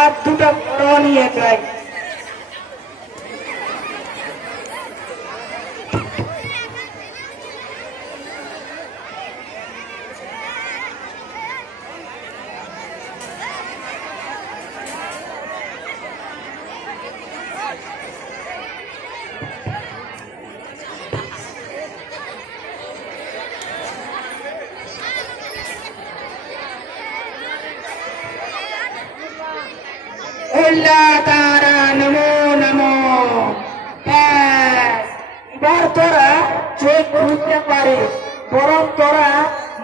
আর দুটো বড় নিয়ে যাই। তারা নমো নমো। এবার তোরা চোখ খুলতে পারিস, বরং তোরা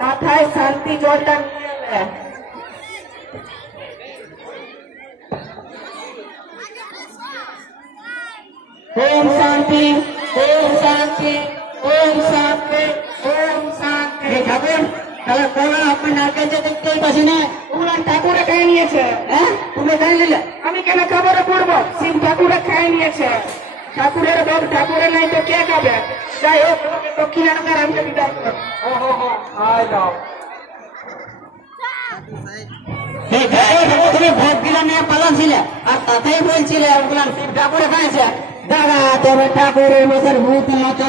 মাথায় শান্তি জলটা নিয়ে নে। ওম শান্তি, ওম শান্তি, ওম শান্তি, ওম শান্তি। ঠাকুর তাহলে কোন আপনার নারকেল যে দেখতেই পাচ্ছি না, ওগুলো ঠাকুরে খেয়ে নিয়েছে। হ্যাঁ, তুমি খেয়ে নিলে? আমি কেন খাবারে পড়বো? শিব ঠাকুরে খেয়ে নিয়েছে। ঠাকুরের বাপ ঠাকুরের নাই তো কে খাবে? যাই হোক, দক্ষিণানকার আমি বিদায় করব। তুমি ভোট গিলা নিয়ে পালাচ্ছিলে আর তাতেই বলছিলে ওগুলা শিব ঠাকুরে খাইছে। দাদা তবে ঠাকুরের মতো ভূত মতো